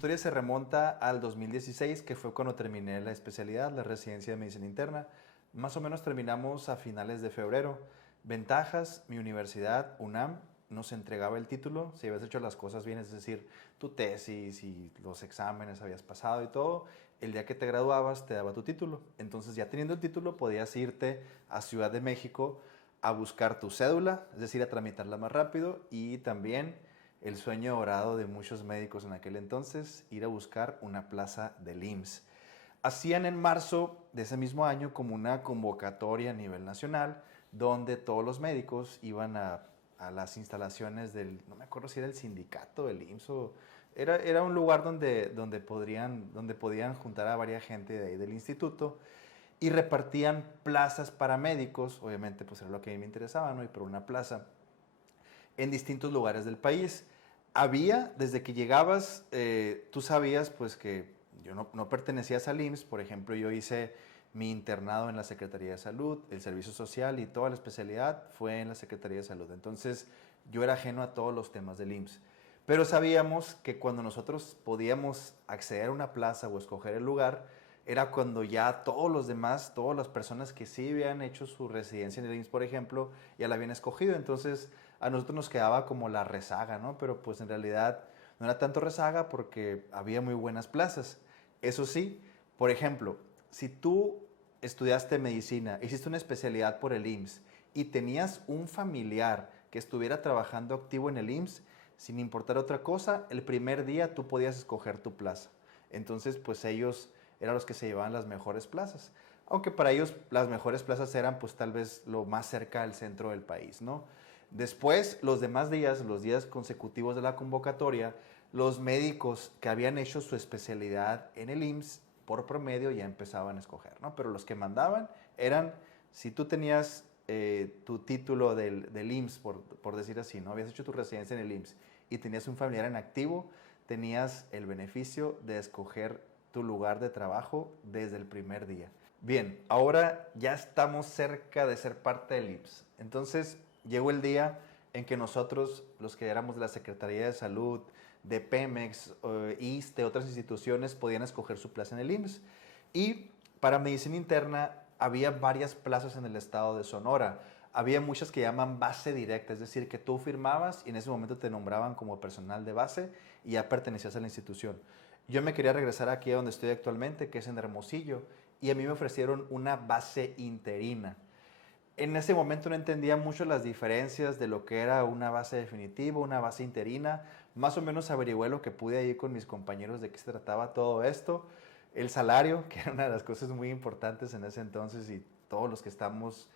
historia se remonta al 2016, que fue cuando terminé la especialidad, la residencia de medicina interna. Más o menos terminamos a finales de febrero. Ventajas, mi universidad, UNAM, nos entregaba el título si habías hecho las cosas bien, es decir, tu tesis y los exámenes habías pasado y todo. El día que te graduabas te daba tu título. Entonces ya teniendo el título podías irte a Ciudad de México a buscar tu cédula, es decir, a tramitarla más rápido, y también el sueño dorado de muchos médicos en aquel entonces, ir a buscar una plaza del IMSS. Hacían en marzo de ese mismo año como una convocatoria a nivel nacional donde todos los médicos iban a las instalaciones del, no me acuerdo si era el sindicato, el IMSS, o era un lugar donde podían juntar a varias gente de ahí del instituto y repartían plazas para médicos, obviamente pues era lo que a mí me interesaba, ¿no? Y por una plaza en distintos lugares del país. Había, desde que llegabas, tú sabías pues que yo no pertenecías al IMSS, por ejemplo, yo hice mi internado en la Secretaría de Salud, el Servicio Social y toda la especialidad fue en la Secretaría de Salud. Entonces yo era ajeno a todos los temas del IMSS. Pero sabíamos que cuando nosotros podíamos acceder a una plaza o escoger el lugar, era cuando ya todos los demás, todas las personas que sí habían hecho su residencia en el IMSS, por ejemplo, ya la habían escogido. Entonces a nosotros nos quedaba como la rezaga, ¿no? Pero pues en realidad no era tanto rezaga porque había muy buenas plazas. Eso sí, por ejemplo, si tú estudiaste medicina, hiciste una especialidad por el IMSS y tenías un familiar que estuviera trabajando activo en el IMSS, sin importar otra cosa, el primer día tú podías escoger tu plaza. Entonces, pues ellos eran los que se llevaban las mejores plazas. Aunque para ellos las mejores plazas eran pues tal vez lo más cerca del centro del país, ¿no? Después, los demás días, los días consecutivos de la convocatoria, los médicos que habían hecho su especialidad en el IMSS, por promedio ya empezaban a escoger, ¿no? Pero los que mandaban eran, si tú tenías tu título del IMSS, por decir así, ¿no? Habías hecho tu residencia en el IMSS y tenías un familiar en activo, tenías el beneficio de escoger tu lugar de trabajo desde el primer día. Bien, ahora ya estamos cerca de ser parte del IMSS. Entonces llegó el día en que nosotros, los que éramos de la Secretaría de Salud, de Pemex, ISSSTE, otras instituciones, podían escoger su plaza en el IMSS. Y para medicina interna había varias plazas en el estado de Sonora. Había muchas que llaman base directa, es decir, que tú firmabas y en ese momento te nombraban como personal de base y ya pertenecías a la institución. Yo me quería regresar aquí a donde estoy actualmente, que es en Hermosillo, y a mí me ofrecieron una base interina. En ese momento no entendía mucho las diferencias de lo que era una base definitiva, una base interina. Más o menos averigüé lo que pude ahí con mis compañeros de qué se trataba todo esto. El salario, que era una de las cosas muy importantes en ese entonces y todos los que estamos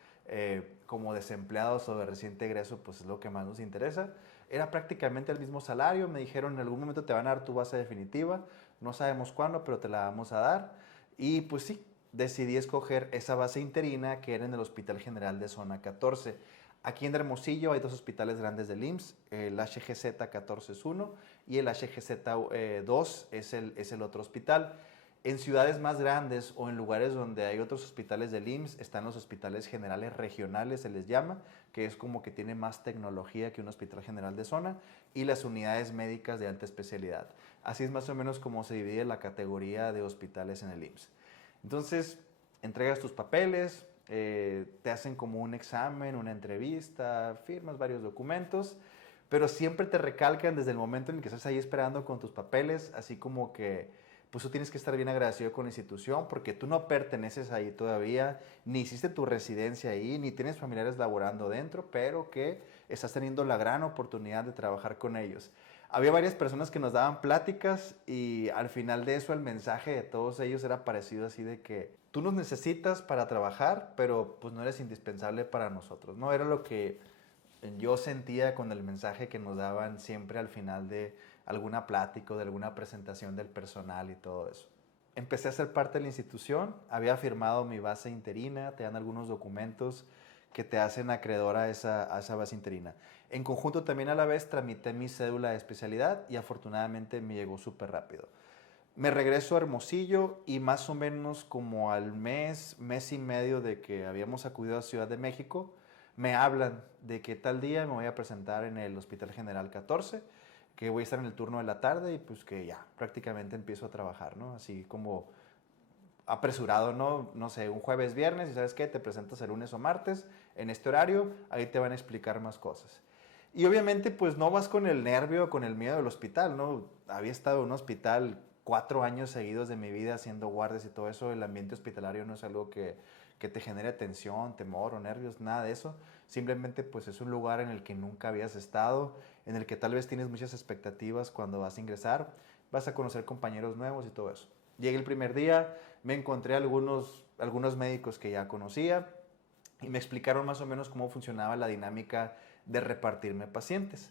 como desempleados o de reciente egreso, pues es lo que más nos interesa. Era prácticamente el mismo salario. Me dijeron en algún momento te van a dar tu base definitiva. No sabemos cuándo, pero te la vamos a dar. Y pues sí, decidí escoger esa base interina que era en el Hospital General de Zona 14. Aquí en Hermosillo hay dos hospitales grandes del IMSS, el HGZ 14 es uno y el HGZ 2 es el otro hospital. En ciudades más grandes o en lugares donde hay otros hospitales del IMSS están los hospitales generales regionales, se les llama, que es como que tiene más tecnología que un hospital general de zona, y las unidades médicas de alta especialidad. Así es más o menos como se divide la categoría de hospitales en el IMSS. Entonces, entregas tus papeles, te hacen como un examen, una entrevista, firmas varios documentos, pero siempre te recalcan desde el momento en que estás ahí esperando con tus papeles, así como que pues tú tienes que estar bien agradecido con la institución porque tú no perteneces ahí todavía, ni hiciste tu residencia ahí, ni tienes familiares laborando dentro, pero que estás teniendo la gran oportunidad de trabajar con ellos. Había varias personas que nos daban pláticas y al final de eso el mensaje de todos ellos era parecido así de que tú nos necesitas para trabajar, pero pues no eres indispensable para nosotros, ¿no? Era lo que yo sentía con el mensaje que nos daban siempre al final de alguna plática o de alguna presentación del personal y todo eso. Empecé a ser parte de la institución, había firmado mi base interina, te dan algunos documentos que te hacen acreedor a esa base interina. En conjunto también a la vez tramité mi cédula de especialidad y afortunadamente me llegó súper rápido. Me regreso a Hermosillo y más o menos como al mes y medio de que habíamos acudido a Ciudad de México, me hablan de que tal día me voy a presentar en el Hospital General 14. que voy a estar en el turno de la tarde y pues que ya prácticamente empiezo a trabajar, ¿no? Así como apresurado, ¿no? No sé, un jueves, viernes y ¿sabes qué? Te presentas el lunes o martes en este horario, ahí te van a explicar más cosas. Y obviamente pues no vas con el nervio, con el miedo del hospital, ¿no? Había estado en un hospital 4 años seguidos de mi vida haciendo guardias y todo eso, el ambiente hospitalario no es algo que te genere tensión, temor o nervios, nada de eso. Simplemente pues es un lugar en el que nunca habías estado, en el que tal vez tienes muchas expectativas cuando vas a ingresar, vas a conocer compañeros nuevos y todo eso. Llegué el primer día, me encontré algunos médicos que ya conocía y me explicaron más o menos cómo funcionaba la dinámica de repartirme pacientes.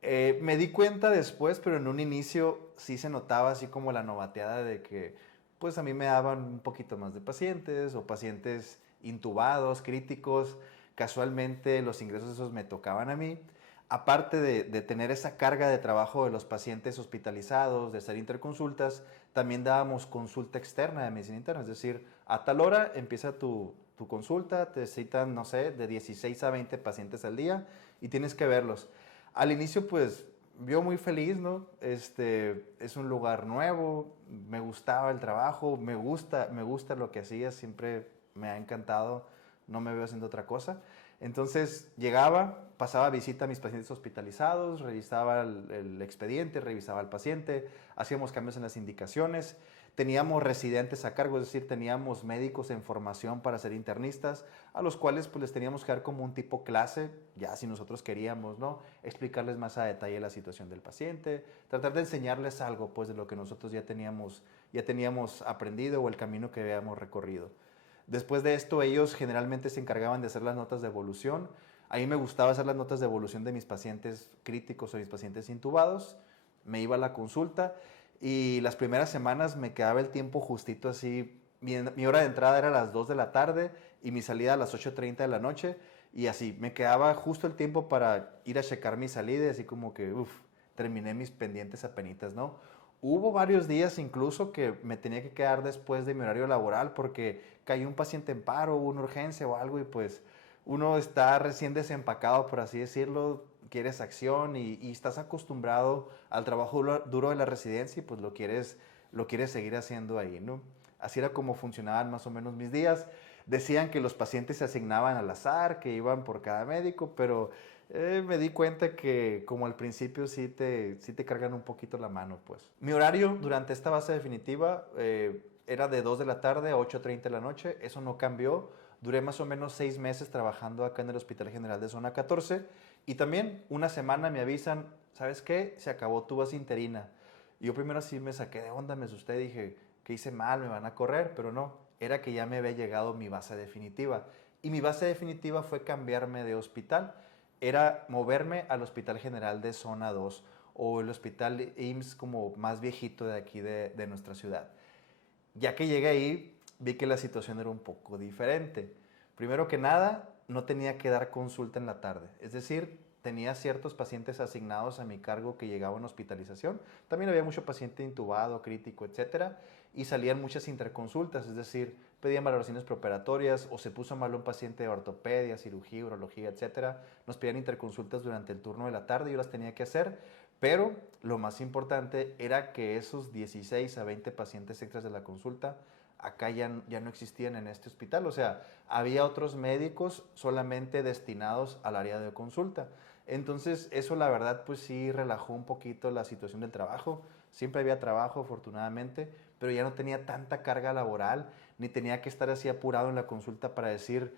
Me di cuenta después, pero en un inicio sí se notaba así como la novateada de que pues a mí me daban un poquito más de pacientes o pacientes intubados, críticos. Casualmente los ingresos esos me tocaban a mí. Aparte de tener esa carga de trabajo de los pacientes hospitalizados, de hacer interconsultas, también dábamos consulta externa de medicina interna. Es decir, a tal hora empieza tu consulta, te citan, no sé, de 16 a 20 pacientes al día y tienes que verlos. Al inicio, pues, yo muy feliz, ¿no? Es un lugar nuevo, me gustaba el trabajo, me gusta lo que hacía, siempre me ha encantado, no me veo haciendo otra cosa. Entonces llegaba, pasaba visita a mis pacientes hospitalizados, revisaba el expediente, revisaba al paciente, hacíamos cambios en las indicaciones, teníamos residentes a cargo, es decir, teníamos médicos en formación para ser internistas, a los cuales pues les teníamos que dar como un tipo clase, ya si nosotros queríamos, ¿no? Explicarles más a detalle la situación del paciente, tratar de enseñarles algo pues de lo que nosotros ya teníamos aprendido o el camino que habíamos recorrido. Después de esto, ellos generalmente se encargaban de hacer las notas de evolución. A mí me gustaba hacer las notas de evolución de mis pacientes críticos o mis pacientes intubados. Me iba a la consulta y las primeras semanas me quedaba el tiempo justito así. Mi hora de entrada era a las 2 de la tarde y mi salida a las 8:30 de la noche. Y así, me quedaba justo el tiempo para ir a checar mi salida y así como que, terminé mis pendientes apenitas, ¿no? Hubo varios días incluso que me tenía que quedar después de mi horario laboral porque cayó un paciente en paro, hubo una urgencia o algo y pues uno está recién desempacado, por así decirlo, quieres acción y estás acostumbrado al trabajo duro de la residencia y pues lo quieres seguir haciendo ahí, ¿no? Así era como funcionaban más o menos mis días. Decían que los pacientes se asignaban al azar, que iban por cada médico, pero me di cuenta que como al principio sí te cargan un poquito la mano, pues. Mi horario durante esta base definitiva era de 2 de la tarde a 8:30 de la noche, eso no cambió. Duré más o menos 6 meses trabajando acá en el Hospital General de Zona 14 y también una semana me avisan, ¿sabes qué? Se acabó tu base interina. Y yo primero así me saqué de onda, me asusté, dije, que hice mal, me van a correr, pero no, era que ya me había llegado mi base definitiva. Y mi base definitiva fue cambiarme de hospital, era moverme al Hospital General de Zona 2 o el Hospital IMSS como más viejito de aquí de nuestra ciudad. Ya que llegué ahí, vi que la situación era un poco diferente. Primero que nada, no tenía que dar consulta en la tarde. Es decir, tenía ciertos pacientes asignados a mi cargo que llegaban a hospitalización. También había mucho paciente intubado, crítico, etcétera. Y salían muchas interconsultas, es decir, pedían valoraciones preoperatorias o se puso mal un paciente de ortopedia, cirugía, urología, etcétera. Nos pedían interconsultas durante el turno de la tarde y yo las tenía que hacer. Pero lo más importante era que esos 16 a 20 pacientes extras de la consulta acá ya no existían en este hospital. O sea, había otros médicos solamente destinados al área de consulta. Entonces, eso la verdad, pues sí relajó un poquito la situación del trabajo. Siempre había trabajo, afortunadamente, pero ya no tenía tanta carga laboral, ni tenía que estar así apurado en la consulta para decir,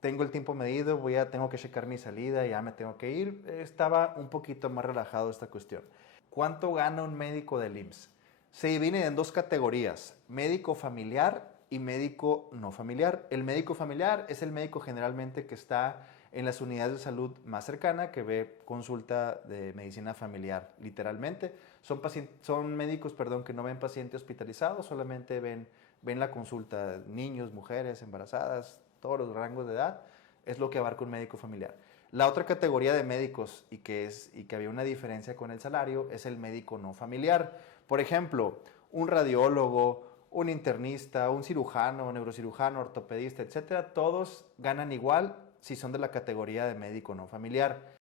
tengo el tiempo medido, tengo que checar mi salida, ya me tengo que ir. Estaba un poquito más relajado esta cuestión. ¿Cuánto gana un médico del IMSS? Se divide en dos categorías, médico familiar y médico no familiar. El médico familiar es el médico generalmente que está en las unidades de salud más cercana, que ve consulta de medicina familiar, literalmente. Son médicos, perdón, que no ven paciente hospitalizado, solamente ven la consulta, niños, mujeres, embarazadas, todos los rangos de edad, es lo que abarca un médico familiar. La otra categoría de médicos y que había una diferencia con el salario es el médico no familiar. Por ejemplo, un radiólogo, un internista, un cirujano, un neurocirujano, ortopedista, etcétera, todos ganan igual si son de la categoría de médico no familiar.